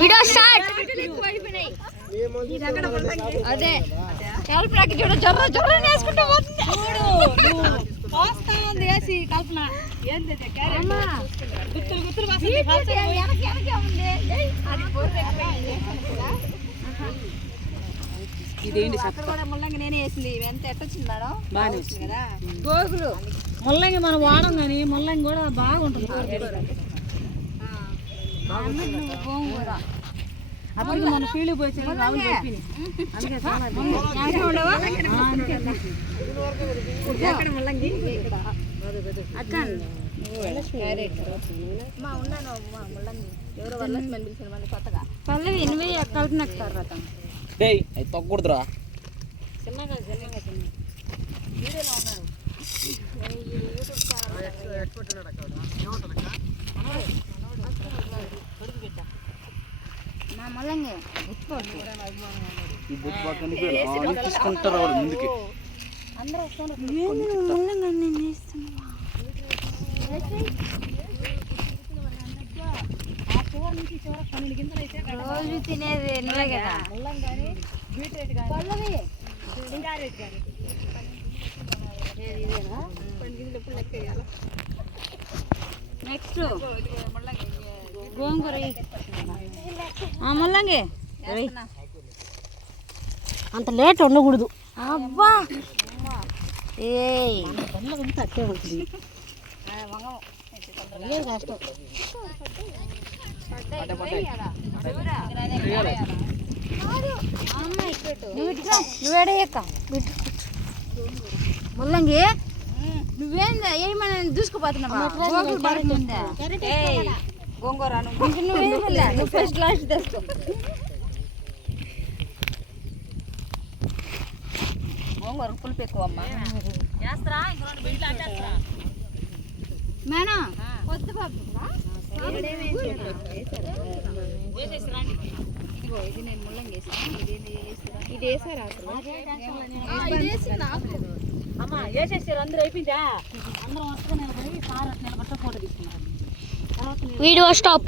Video start. అదే కల్పనకి చూడ జర్ర జర్ర వేసుకుంటూ పోతుంది. కల్పన ఇదేంటి ముల్లంగి నేనే వేసింది. ఎంత ఎట్టొచ్చింది మేడం? బాగా వచ్చింది కదా. గోగులు ముల్లంగి మనం వాడం కానీ ముల్లంగి కూడా బాగుంటుంది. గోంగూర అప్పటికి మన ఫీల్డ్ పోయి ముల్లంగి అక్క ఉన్నాను. ముల్లంగి ఎవరో వరలక్ష్మి అని పిలిచిన మళ్ళీ కొత్తగా పల్లవి ఎనిమిది కల్పనక్తారు రథం తొక్కూడదురా చిన్నగా చిన్నగా చిన్న వీడియోలో ఉన్నారు. మా ముల్లంగి తీసుకుంటారు ముందుకి అందరూ ముల్లంగి నేను వేస్తున్నా. రోజు తినేది నువ్వే కదా. నెక్స్ట్ గోంగూర ముల్లంగి అంత లేట్ ఉండకూడదు. అబ్బా ఏ అట్టే ఉంటుంది కష్టం. నువ్వేడయ్యక్క ముల్లంగి నువ్వేం ఏమన్నా దూసుకుపోతున్నావా? గోంగూర నువ్వు ఫస్ట్ లాస్ట్ తెస్తావు. గోంగూర పులుపు ఎక్కువ అమ్మా. మేడం వద్దు బాబు. ఇదిగో ఇది నేను ముల్లంగి వేసాను. ఇది వేసారా? అమ్మా వేసేసారు. అందరూ అయిపోయిందా? అందరం వస్తుగా నిలబడి కారు నిలబట్ట ఫోటో తీసుకున్నారు. Video stop.